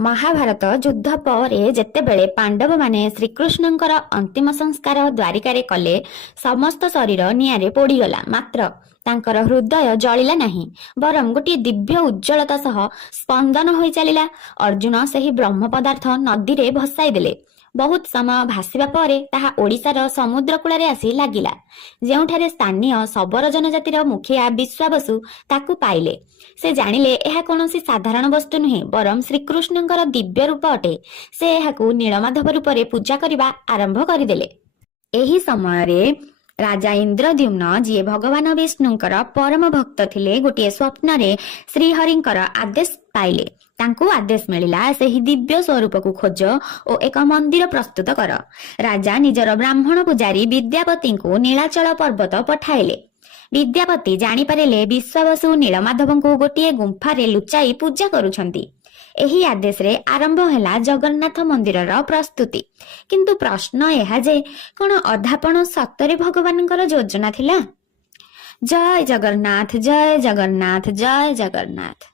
ମହାଭାରତ ଯୁଦ୍ଧ ପରେ ଯେତେବେଳେ ପାଣ୍ଡବମାନେ ଶ୍ରୀକୃଷ୍ଣଙ୍କର ଅନ୍ତିମ ସଂସ୍କାର ଦ୍ୱାରିକାରେ କଲେ, ସମସ୍ତ ଶରୀର ନିଆଁରେ ପୋଡ଼ିଗଲା, ମାତ୍ର ତାଙ୍କର ହୃଦୟ ଜଳିଲା ନାହିଁ, ବରଂ ଗୋଟିଏ ଦିବ୍ୟ ଉଜ୍ଜ୍ୱଳତା ସହ ସ୍ପନ୍ଦନ ହୋଇ ଚାଲିଲା। ଅର୍ଜୁନ ସେହି ବ୍ରହ୍ମ ପଦାର୍ଥ ନଦୀରେ ଭସାଇ ଦେଲେ। ବହୁତ ସମୟ ଭାସିବା ପରେ ତାହା ଓଡ଼ିଶାର ସମୁଦ୍ର କୂଳରେ ଆସି ଲାଗିଲା, ଯେଉଁଠାରେ ସ୍ଥାନୀୟ ଶବର ଜନଜାତିର ମୁଖିଆ ବିଶ୍ୱାବସୁ ତାକୁ ପାଇଲେ। ସେ ଜାଣିଲେ ଏହା କୌଣସି ସାଧାରଣ ବସ୍ତୁ ନୁହେଁ, ବରଂ ଶ୍ରୀକୃଷ୍ଣଙ୍କର ଦିବ୍ୟ ରୂପ ଅଟେ। ସେ ଏହାକୁ ନୀଳମାଧବ ରୂପରେ ପୂଜା କରିବା ଆରମ୍ଭ କରିଦେଲେ। ଏହି ସମୟରେ ରାଜା ଇନ୍ଦ୍ରଦ୍ୟୁମ୍ନ, ଯିଏ ଭଗବାନ ବିଷ୍ଣୁଙ୍କର ପରମ ଭକ୍ତ ଥିଲେ, ଗୋଟିଏ ସ୍ୱପ୍ନରେ ଶ୍ରୀହରିଙ୍କର ଆଦେଶ ପାଇଲେ। ତାଙ୍କୁ ଆଦେଶ ମିଳିଲା, ସେହି ଦିବ୍ୟ ସ୍ୱରୂପକୁ ଖୋଜ ଓ ଏକ ମନ୍ଦିର ପ୍ରସ୍ତୁତ କର। ରାଜା ନିଜର ବ୍ରାହ୍ମଣ ପୂଜାରୀ ବିଦ୍ୟାପତିଙ୍କୁ ନୀଳାଚଳ ପର୍ବତ ପଠାଇଲେ। ବିଦ୍ୟାପତି ଜାଣିପାରିଲେ ବିଶ୍ୱାବସୁ ନୀଳମାଧବଙ୍କୁ ଗୋଟିଏ ଗୁମ୍ଫାରେ ଲୁଚାଇ ପୂଜା କରୁଛନ୍ତି। ଏହି ଆଦେଶରେ ଆରମ୍ଭ ହେଲା ଜଗନ୍ନାଥ ମନ୍ଦିରର ପ୍ରସ୍ତୁତି। କିନ୍ତୁ ପ୍ରଶ୍ନ ଏହା ଯେ, କଣ ଅଧାପଣ ସତରେ ଭଗବାନଙ୍କର ଯୋଜନା ଥିଲା? ଜୟ ଜଗନ୍ନାଥ, ଜୟ ଜଗନ୍ନାଥ, ଜୟ ଜଗନ୍ନାଥ।